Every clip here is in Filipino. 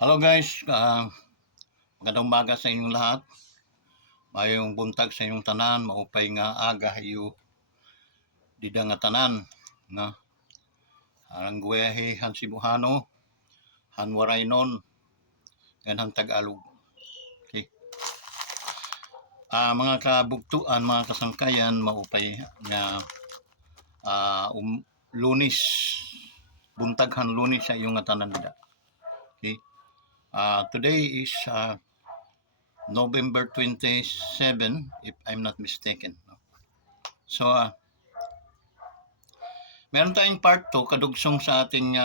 Hello guys, magandang umaga sa inyong lahat. Mayong buntag sa inyong tanan, maupay nga aga hayo dida nga tanan, na ang guwehe han Cebuano, han Waraynon, ganhang Tagalog. Okay. Mga kabugtuan, mga kasangkayan, maupay nga Lunis, buntag han Lunis sa iyong nga tanan dida. Okay. Today is November 27, if I'm not mistaken. So, meron tayong part 2, kadugsong sa ating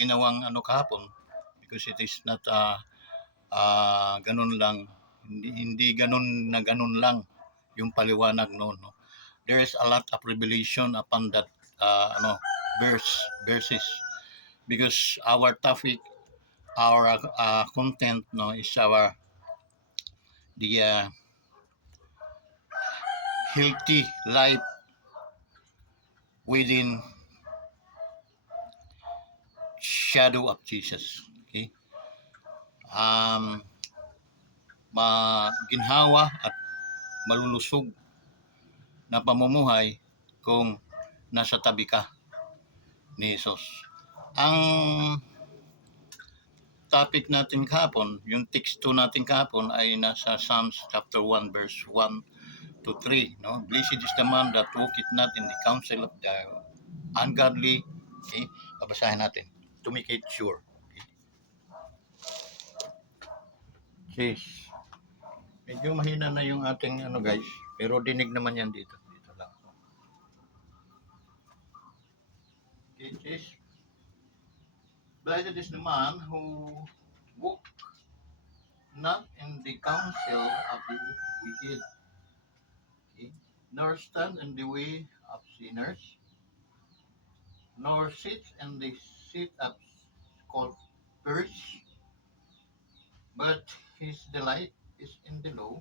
ginawang kahapon, because it is not ganun lang, hindi ganun lang yung paliwanag noon. No? There is a lot of revelation upon that verses, because our topic, our content, no, is the healthy life within shadow of Jesus. Okay? Maginhawa at malulusog na pamumuhay kung nasa tabi ka ni Jesus. Ang topic natin kahapon, yung teksto natin kahapon ay nasa Psalms chapter 1 verse 1 to 3. No? Blessed is the man that walketh not in the counsel of the ungodly. Okay? Babasahin natin to make it sure. Okay. Medyo mahina na yung ating guys, pero dinig naman yan dito. Dito lang. Okay, sis. Blessed is the man who walk not in the counsel of the wicked, okay, nor stand in the way of sinners, nor sit in the seat of scoffers, but his delight is in the law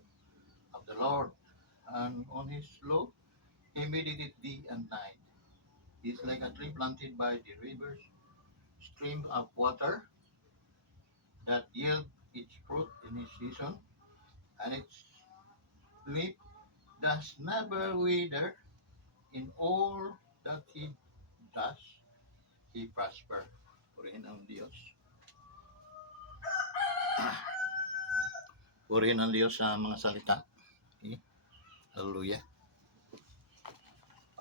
of the Lord, and on his law he meditates day and night. He is like a tree planted by the rivers, stream of water, that yield its fruit in its season, and its leaf does never wither. In all that he does, he prosper. Purihin ang Diyos. Purihin ang Diyos sa mga salita. Okay? Hallelujah.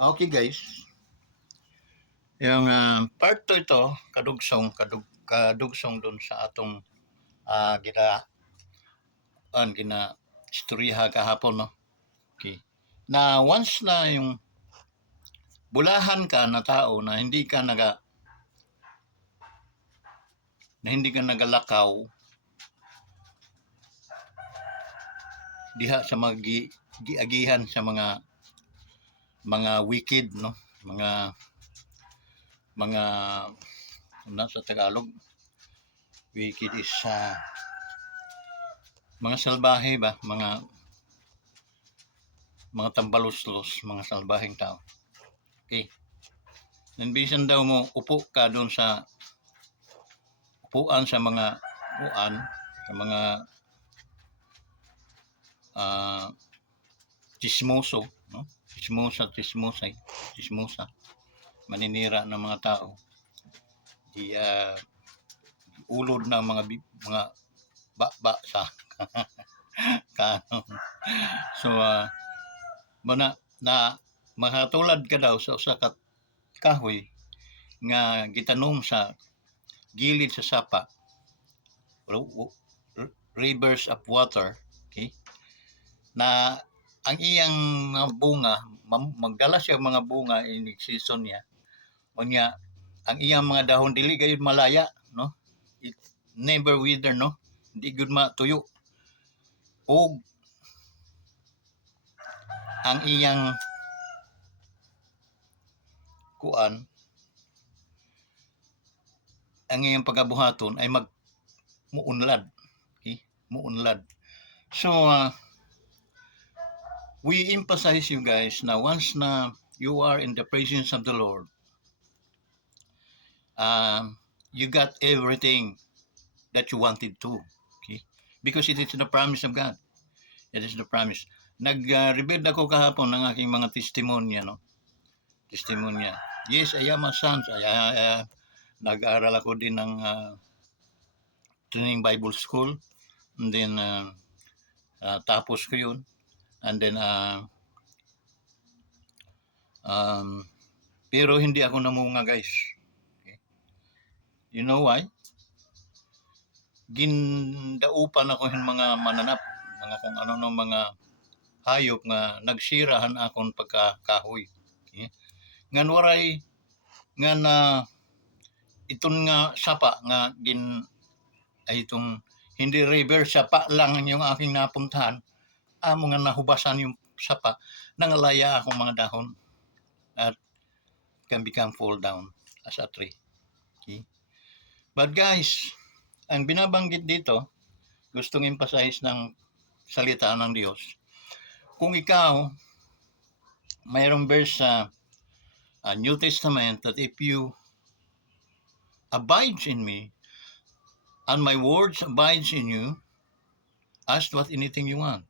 Okay guys. Yung part 2 ito, kadugsong dun sa atong istorya kahapon, no? Okay. Na once na yung bulahan ka na tao na hindi ka nagalakaw diha sa giagihan sa mga wicked, no, mga sa Tagalog, wicked is mga salbahe ba, mga tambaluslos, mga salbaheng tao. Okay. Nanbisan daw mo upo ka doon sa upuan sa mga chismoso, no? Chismosa, maninira ng mga tao. Di ulod ng mga ba sa kanon. So na makatulad ka daw sa usa ka kahoy nga gitanom sa gilid sa sapa, rivers of water, okay, na ang iyang bunga magdala siya mga bunga in season niya. Unya ang iyang mga dahon dili gayud malaya, no, it never wither, no, hindi gud matuyo. O ang iyang pagabuhaton ay muunlad. Okay? Muunlad. So we emphasize you guys na once na you are in the presence of the Lord, you got everything that you wanted to. Okay? Because it is the promise of God. It is the promise. Nag-reveal ako kahapon ng aking mga testimonya, no? Testimonya. Yes, I am a son. Nag-aaral ako din ng training Bible school. And then, tapos ko yun. And then, pero hindi ako namunga, guys. Okay? You know why? Gindaupan ako yung mga mananap, mga kung ano ng mga hayop nga nagsirahan akong pagkakahoy. Okay? Ngan waray nga na iton nga sapa nga ay itong hindi river sapa lang yung aking napuntahan, amo nga nahubasan yung sapa, nangalaya akong mga dahon at can become fall down as a tree. Okay? But guys, ang binabanggit dito, gustong emphasize ng salita ng Diyos. Kung ikaw, mayroong verse sa New Testament that if you abides in me and my words abides in you, ask what anything you want,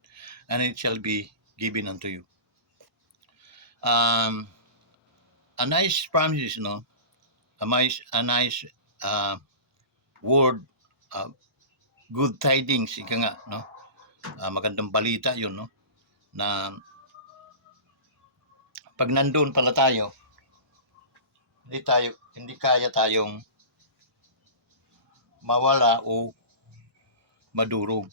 and it shall be given unto you. A nice promise, no? A nice word, good tidings, ika nga, no? Magandang balita yun, no? Na pag nandun pala tayo, hindi kaya tayong mawala o madurog.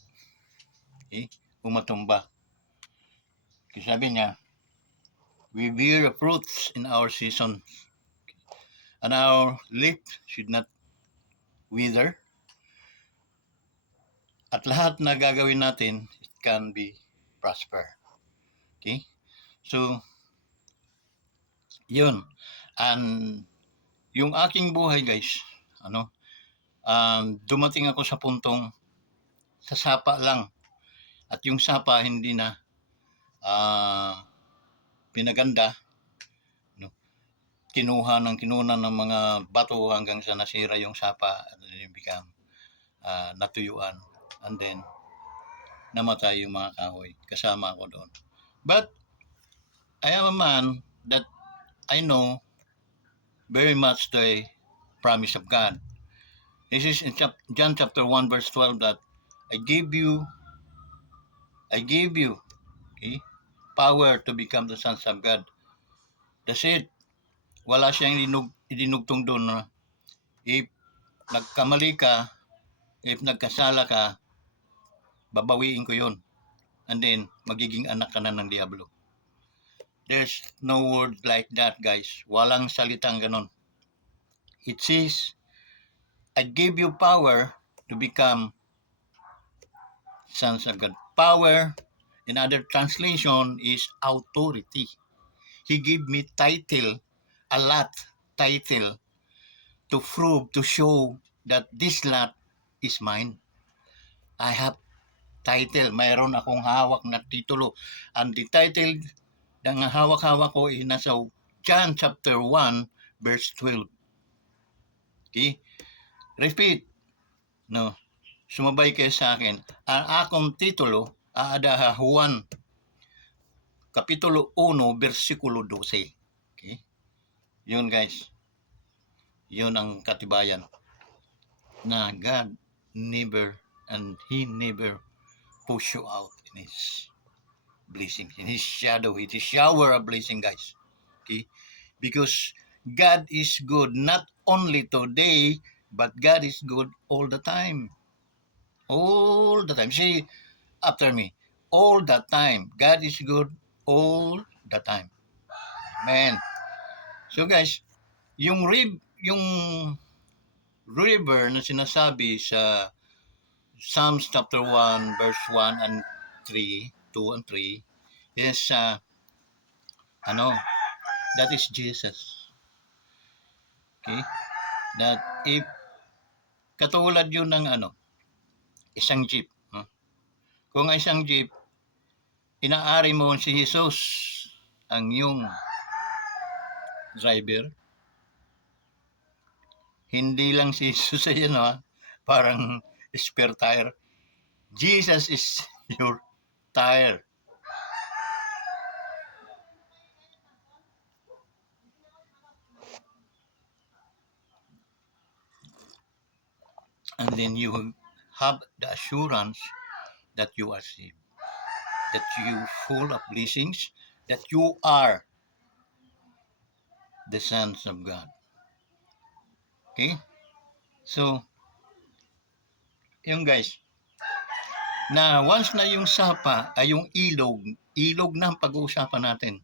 Okay? O matumba. Kasi sabi niya, we bear fruits in our season, and our leaf should not wither. At lahat na gagawin natin, it can be prosper. Okay? So, yun. And yung aking buhay, guys, dumating ako sa puntong sa sapa lang. At yung sapa hindi na pinaganda. No? Kinuha ng mga bato hanggang sa nasira yung sapa and then become natuyuan. And then, namatay yung mga kahoy. Kasama ako doon. But, I am a man that I know very much the promise of God. This is in John chapter 1 verse 12 that I gave you, okay, power to become the sons of God. That's it. Wala siyang idinugtong doon na if nagkamali ka, if nagkasala ka, babawiin ko yun. And then, magiging anak ka na ng Diablo. There's no word like that, guys. Walang salitang ganon. It says, I gave you power to become sons of God. Power, in other translation, is authority. He gave me title, a lot title, to prove, to show that this lot is mine. I have title. Mayroon akong hawak na titulo. And the title na hawak-hawak ko ay nasa John chapter 1 verse 12. Okay? Repeat. No. Sumabay kayo sa akin. Ang akong titulo, aada Juan kapitulo 1 versikulo 12. Okay? Yun guys. Yun ang katibayan na God never and He never push you out in His blessing, in His shadow. It is shower of blessing, guys. Okay? Because God is good not only today, but God is good all the time. All the time. Say after me. All the time. God is good all the time. Amen. So guys, yung river na sinasabi sa Psalms chapter 1 verse 1 and 3, 2 and 3 is that is Jesus. Okay? That if katulad yun ng isang jeep. Kung isang jeep, inaari mo si Jesus ang yung driver. Hindi lang si Jesus ayan parang spare tire. Jesus is your tire. And then you will have the assurance that you are saved, that you full of blessings, that you are the sons of God. Okay? So, yung guys, na once na yung sapa ay yung ilog na ang pag-uusapan natin.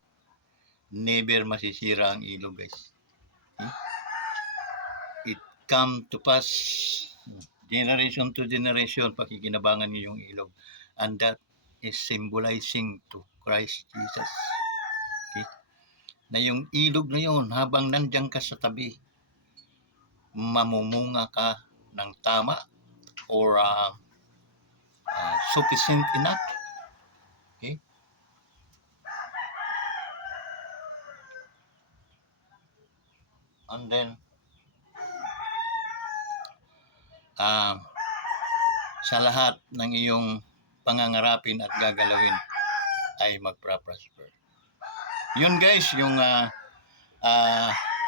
Never masisira ang ilog, guys. Okay? It come to pass generation to generation, pakikinabangan niyo yung ilog. And that is symbolizing to Christ Jesus. Okay? Na yung ilog na yun, habang nandiyan ka sa tabi, mamumunga ka ng tama or sufficient enough. Okay? And then, sa lahat ng iyong pangangarapin at gagalawin ay magpa-prosper. Yun guys, yung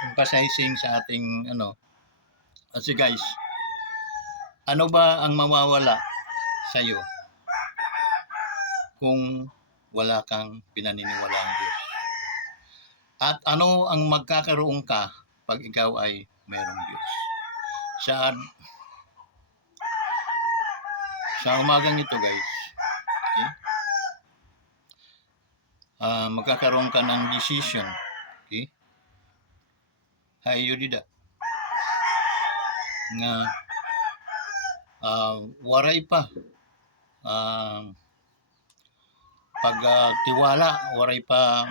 emphasizing sa ating kasi guys, ano ba ang mawawala sa iyo kung wala kang pinaniniwalaang Diyos? At ano ang magkakaroon ka pag ikaw ay mayroong Diyos? Sa umagang ito guys, okay? Magkakaroon ka ng decision, okay? Hayo dida nga waray pa pagtiwala, waray pa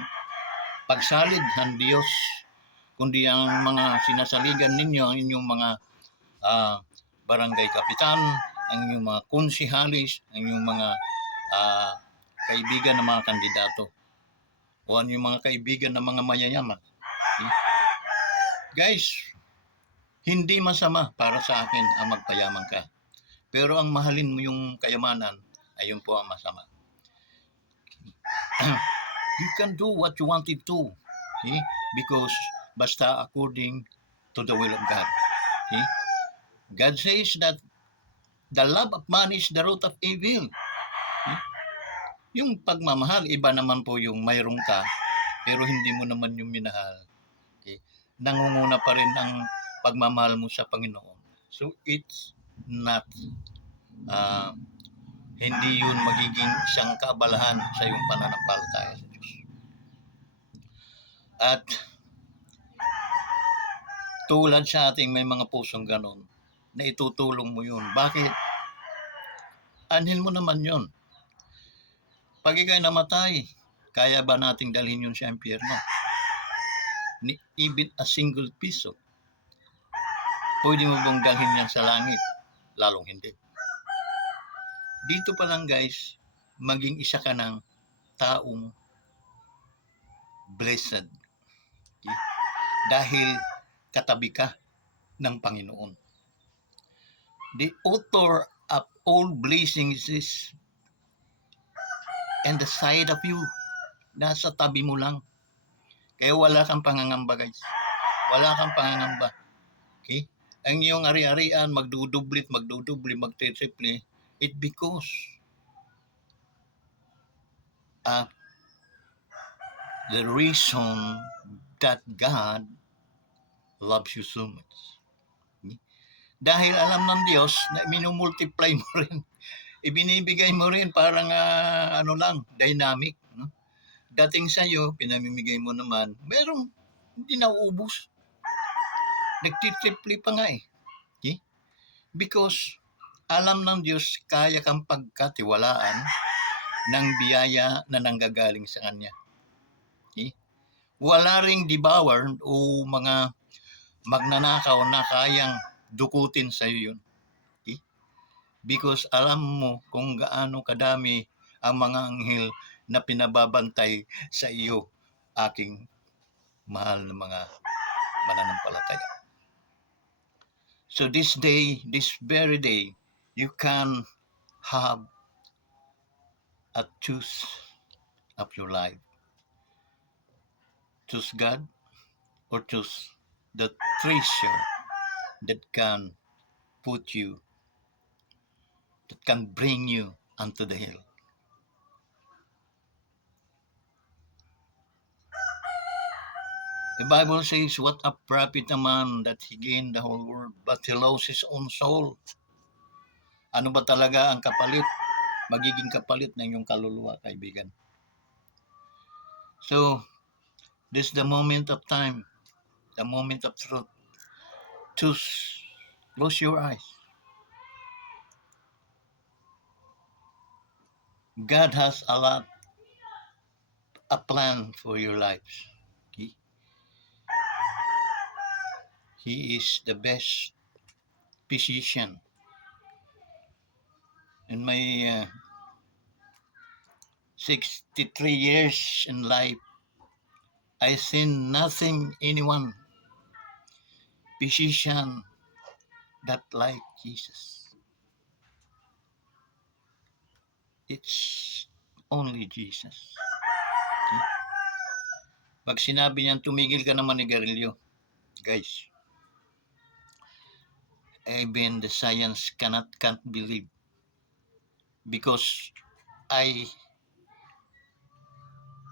pagsalid ng Diyos, kundi ang mga sinasaligan ninyo, ang inyong mga barangay kapitan, ang inyong mga konsihalis, ang inyong mga kaibigan ng mga kandidato, o ang inyong mga kaibigan ng mga mayayaman. Okay? Guys, hindi masama para sa akin ang magpayaman ka. Pero ang mahalin mo yung kayamanan, ayun po ang masama. You can do what you wanted to. Okay? Because basta according to the will of God. Okay? God says that the love of money is the root of evil. Okay? Yung pagmamahal, iba naman po yung mayroong ka, pero hindi mo naman yung minahal. Okay? Nangunguna pa rin ang pagmamahal mo sa Panginoon. So it's not hindi yun magiging isang kaabalahan sa iyong pananampalataya sa Diyos. At tulad sa ating may mga pusong ganon, na itutulong mo yun. Bakit? Anhin mo naman yun. Pag ikay namatay, kaya ba nating dalhin yun sa impyerno? Even a single piso. Pwede mo bang dalhin yan sa langit? Lalong hindi. Dito pa lang guys, maging isa ka ng taong blessed. Okay? Dahil katabi ka ng Panginoon. The author of all blessings is in the side of you. Nasa tabi mo lang. Kaya wala kang pangangamba guys. Wala kang pangangamba. Okay? Ang iyong ari-arian, magdudublit, magtritriple, it because the reason that God loves you so much. Dahil alam ng Diyos na minumultiply mo rin. Ibinibigay mo rin parang dynamic. No? Dating sa'yo, pinamimigay mo naman, merong hindi nauubos. Nagtitriple pa nga eh. Okay? Because alam ng Diyos kaya kang pagkatiwalaan ng biyaya na nanggagaling sa Kanya. Okay? Wala ring devour o mga magnanakaw na kayang dukutin sa iyo yun. Okay? Because alam mo kung gaano kadami ang mga anghel na pinababantay sa iyo, aking mahal na mga mananampalataya. So this day, this very day, you can have a choose of your life. Choose God or choose the treasure that can put you, that can bring you unto the hill. The Bible says, what a profit a man that he gained the whole world, but he lost his own soul. Ano ba talaga ang kapalit? Magiging kapalit ng iyong kaluluwa, kaibigan. So, this is the moment of time, the moment of truth. Choose, close your eyes. God has a plan for your lives. Okay? He is the best physician. In my 63 years in life, I seen nothing, anyone, physician that like Jesus. It's only Jesus. Okay? Pag sinabi niyan, tumigil ka naman ni Garillo, guys, even the science can't believe, because I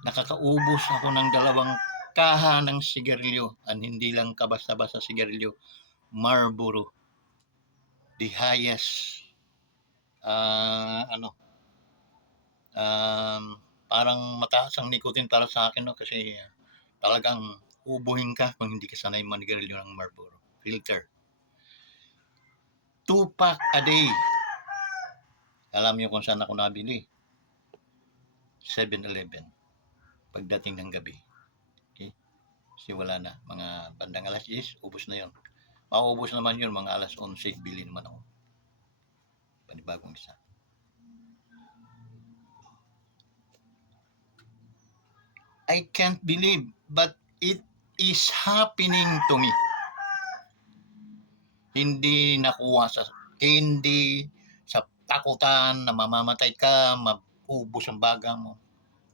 nakakaubos ako ng 2 kaha ng sigarilyo, and hindi lang kabasta-basta sigarilyo, Marlboro, the highest ano, um, parang mataas ang nicotine para sa akin, no, kasi talagang ubuhin ka kung hindi ka sanay manigarilyo ng Marlboro filter. 2 pack a day. Alam niyo kung saan ako nabili? 7-Eleven. Pagdating ng gabi. Okay? Kasi wala na. Mga bandang alas 10, ubos na yon. Mauubos naman yun, mga alas 11, bili naman ako. Panibagong isa. I can't believe, but it is happening to me. Hindi sa takutan na mamamatay ka, maubos ang baga mo.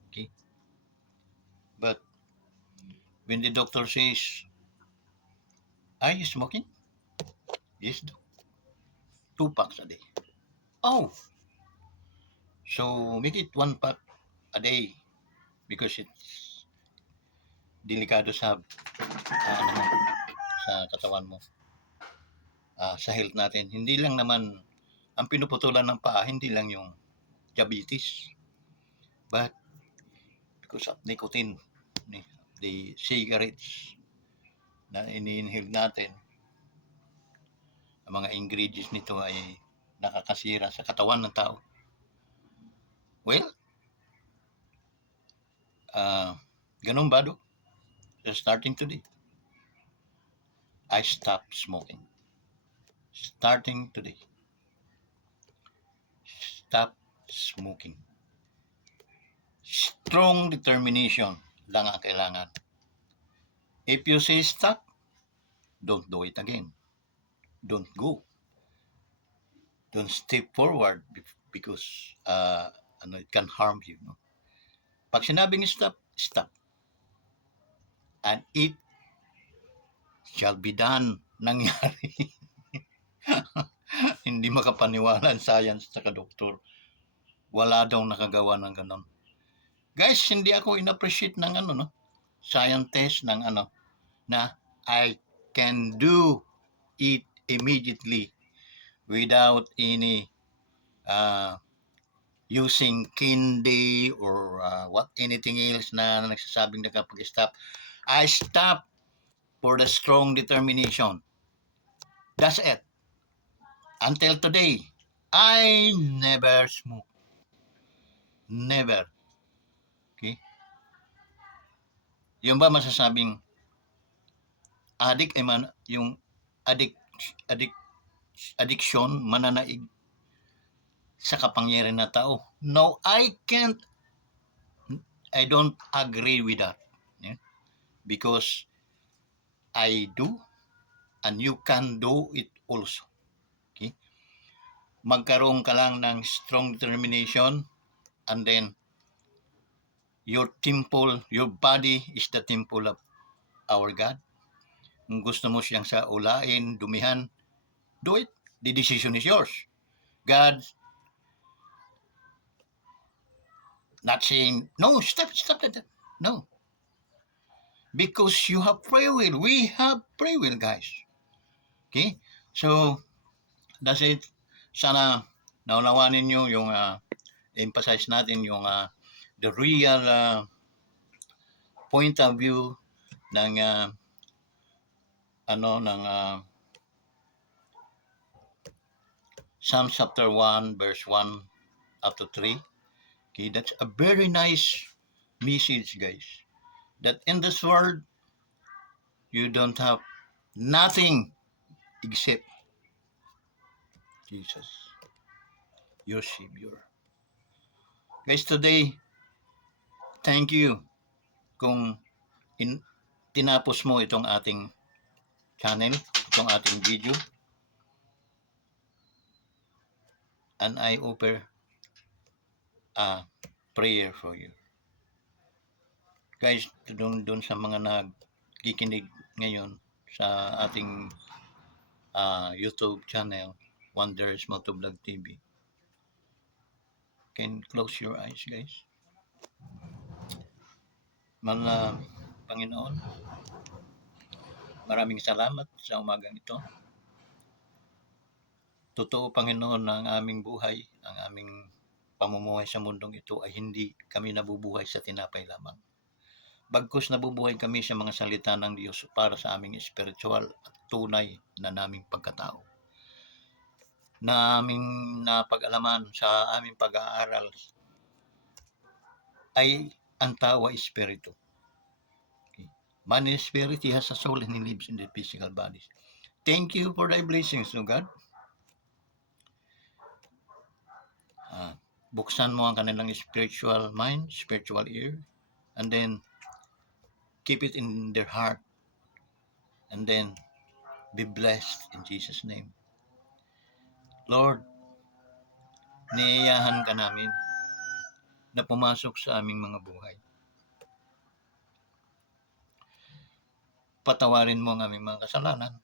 Okay? But when the doctor says, are you smoking? Yes, 2 packs a day. Oh, so make it 1 pack a day, because it's delikado sa sa katawan mo, sa health natin. Hindi lang naman ang pinuputulan ng paa, hindi lang yung diabetes, but because of nicotine, the cigarettes na ini-inhale natin, ang mga ingredients nito ay nakakasira sa katawan ng tao. Well, ganun ba, Dok? So starting today, I stopped smoking. Starting today, stop smoking. Strong determination lang ang kailangan. If you say stop, don't do it again. Don't go. Don't step forward because it can harm you. No? Pag sinabing stop, stop. And it shall be done. Nangyari. Hindi makapaniwala ang science at doktor. Wala daw nakagawa ng ganon. Guys, hindi ako in-appreciate ng scientist ng na I can do it immediately without any using candy or anything else na nagsasabing nakapag-stop. I stop for the strong determination. That's it. Until today, I never smoke. Never. Okay? Yung ba masasabing yung addiction, mananaig sa kapangyarihan na tao? No, I can't. I don't agree with that. Yeah? Because I do, and you can do it also. Okay? magkaroon ka lang ng strong determination, and then your temple, your body is the temple of our God. Kung gusto mo siyang sa ulain, dumihan, do it. The decision is yours. God not saying, no, stop that. No. Because you have free will. We have free will, guys. Okay? So, that's it. Sana naunawain ninyo yung emphasize natin yung the real point of view ng Psalm chapter 1 verse 1 up to 3. Okay, that's a very nice message, guys. That in this world you don't have nothing except Jesus, your Savior. Guys, today, thank you kung tinapos mo itong ating channel, itong ating video. And I offer a prayer for you. Guys, doon sa mga nagkikinig ngayon sa ating YouTube channel, Wonders Motovlog TV. Can close your eyes, guys. Mga Panginoon, maraming salamat sa umagang ito. Totoo, Panginoon, na ang aming buhay, ang aming pamumuhay sa mundong ito ay hindi kami nabubuhay sa tinapay lamang. Bagkus nabubuhay kami sa mga salita ng Diyos para sa aming spiritual at tunay na naming pagkatao. Na aming napag-alaman sa aming pag-aaral ay ang tao ay espiritu. Okay. Man is spirit, he has a soul and he lives in the physical bodies. Thank you for thy blessings, O God. Buksan mo ang kanilang spiritual mind, spiritual ear, and then keep it in their heart, and then be blessed in Jesus' name. Lord, niyayahan ka namin na pumasok sa aming mga buhay. Patawarin mo ang aming mga kasalanan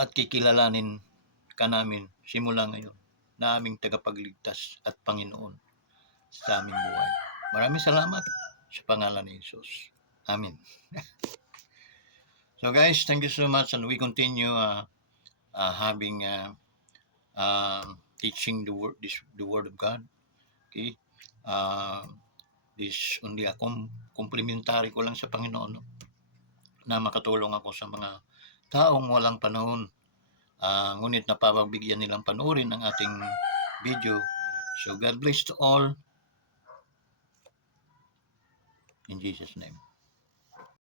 at kikilalanin ka namin simula ngayon na aming tagapagligtas at Panginoon sa aming buhay. Maraming salamat sa pangalan ni Jesus. Amen. So guys, thank you so much, and we continue having teaching the word of God. Okay, this only a complementary ko lang sa Panginoon, no? Na makatulong ako sa mga taong walang panahon, ngunit napapagbigyan nilang panoorin ang ating video. So God bless to all in Jesus' name.